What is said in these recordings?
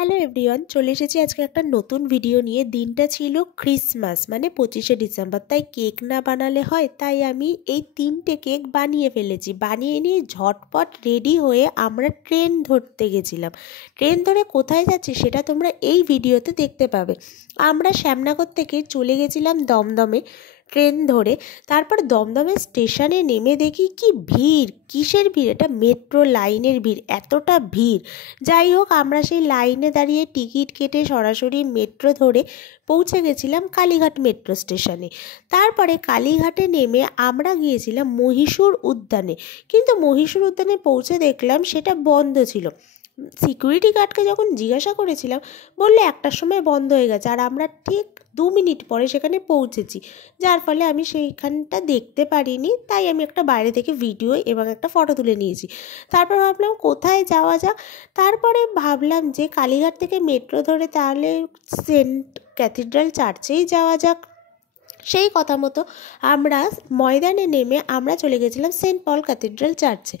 Hello everyone, চলে এসেছি আজকে একটা নতুন ভিডিও নিয়ে। দিনটা ছিল ক্রিসমাস মানে 25শে ডিসেম্বর, তাই কেক না বানালে হয়। তাই আমি এই 3টে কেক বানিয়ে ফেলেছি। বানিয়ে নিয়ে ঝটপট রেডি হয়ে আমরা ট্রেন ধরতে গেছিলাম। ট্রেন ধরে কোথায় যাচ্ছি সেটা তোমরা এই ভিডিওতে দেখতে পাবে। আমরা শ্যামনগর থেকে চলে গেছিলাম দমদমে ট্রেন ধরে। তারপর দমদমের স্টেশনে নেমে দেখি কি ভিড়, কিসের ভিড়, এটা মেট্রো লাইনের ভিড়, এতটা ভিড়। যাই হোক, আমরা সেই লাইনে দাঁড়িয়ে টিকিট কেটে সরাসরি মেট্রো ধরে পৌঁছে গেছিলাম কালীঘাট মেট্রো স্টেশনে। তারপরে কালীঘাটে নেমে আমরা গিয়েছিলাম মহীশূর উদ্যানে, কিন্তু মহীশূর উদ্যানে পৌঁছে দেখলাম সেটা বন্ধ ছিল। সিকিউরিটি গার্ডকে যখন জিজ্ঞাসা করেছিলাম, বললে 1টার সময় বন্ধ হয়ে গেছে। আর আমরা ঠিক 2 মিনিট পরে সেখানে পৌঁছেছি, যার ফলে আমি সেইখানটা দেখতে পারিনি। তাই আমি একটা বাইরে থেকে ভিডিও এবং একটা ফটো তুলে নিয়েছি। তারপর ভাবলাম কোথায় যাওয়া যাক। তারপরে ভাবলাম যে কালীঘাট থেকে মেট্রো ধরে তাহলে সেন্ট ক্যাথিড্রাল চার্চেই যাওয়া যাক। সেই কথা মতো আমরা ময়দানে নেমে আমরা চলে গেছিলাম সেন্ট পল ক্যাথিড্রাল চার্চে।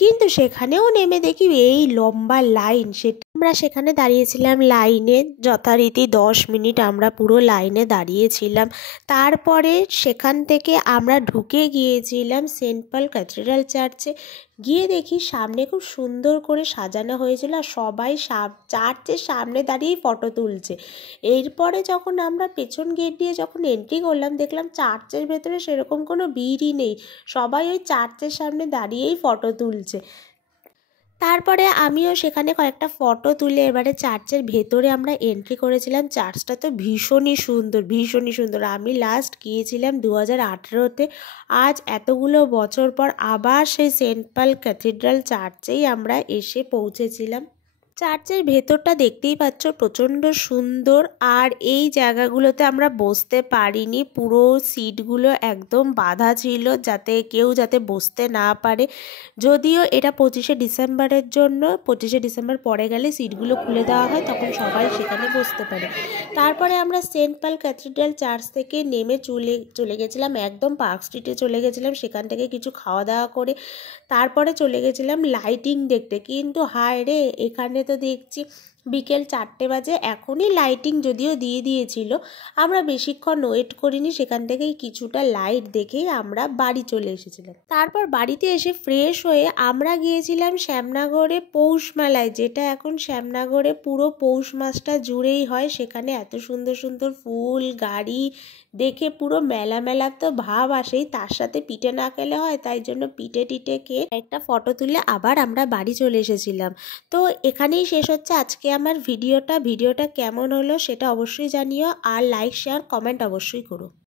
কিন্তু সেখানেও নেমে দেখি এই লম্বা লাইন। আমরা সেখানে দাঁড়িয়েছিলাম লাইনে, যথারীতি 10 মিনিট আমরা পুরো লাইনে দাঁড়িয়েছিলাম। তারপরে সেখান থেকে আমরা ঢুকে গিয়েছিলাম সেন্ট পল ক্যাথিড্রাল চার্চে। গিয়ে দেখি সামনে খুব সুন্দর করে সাজানো হয়েছিল আর সবাই চার্চের সামনে দাঁড়িয়েই ফটো তুলছে। এরপরে যখন আমরা পেছন গেট দিয়ে যখন এন্ট্রি করলাম, দেখলাম চার্চের ভেতরে সেরকম কোনো ভিড়ই নেই, সবাই ওই চার্চের সামনে দাঁড়িয়েই ফটো তুলছে। তারপরে আমিও সেখানে কয়েকটা ফটো তুলে এবারে চার্চের ভেতরে আমরা এন্ট্রি করেছিলাম। চার্চটা তো ভীষণই সুন্দর, ভীষণই সুন্দর। আমি লাস্ট গিয়েছিলাম 2018-তে। আজ এতগুলো বছর পর আবার সেই সেন্ট পল ক্যাথিড্রাল চার্চেই আমরা এসে পৌঁছেছিলাম। চার্চের ভেতরটা দেখতেই পাচ্ছ প্রচণ্ড সুন্দর। আর এই জায়গাগুলোতে আমরা বসতে পারিনি, পুরো সিটগুলো একদম বাঁধা ছিল যাতে কেউ বসতে না পারে। যদিও এটা 25শে ডিসেম্বরের জন্য, 25শে ডিসেম্বর পরে গেলে সিটগুলো খুলে দেওয়া হয়, তখন সবাই সেখানে বসতে পারে। তারপরে আমরা সেন্ট পল ক্যাথিড্রাল চার্চ থেকে নেমে চলে গেছিলাম একদম পার্ক স্ট্রিটে চলে গেছিলাম। সেখান থেকে কিছু খাওয়া দাওয়া করে তারপরে চলে গেছিলাম লাইটিং দেখতে। কিন্তু হায় রে, এখানে তো দেখছি বিকেল 4টে বাজে, এখনই লাইটিং যদিও দিয়ে দিয়েছিল। আমরা বেশিক্ষণ ওয়েট করিনি, সেখান থেকেই কিছুটা লাইট দেখেই আমরা বাড়ি চলে এসেছিলাম। তারপর বাড়িতে এসে ফ্রেশ হয়ে আমরা গিয়েছিলাম শ্যামনগরে পৌষ মেলায়, যেটা এখন শ্যামনগরে পুরো পৌষ মাসটা জুড়েই হয়। সেখানে এত সুন্দর সুন্দর ফুল, গাড়ি দেখে পুরো মেলা মেলা তো ভাব আসেই। তার সাথে পিঠে না খেলে হয়, তাই জন্য পিঠে টিঠে খেয়ে একটা ফটো তুলে আবার আমরা বাড়ি চলে এসেছিলাম। তো এখানেই শেষ হচ্ছে আজকে আমার ভিডিওটা কেমন হলো সেটা অবশ্যই জানিও, আর লাইক শেয়ার কমেন্ট অবশ্যই করো।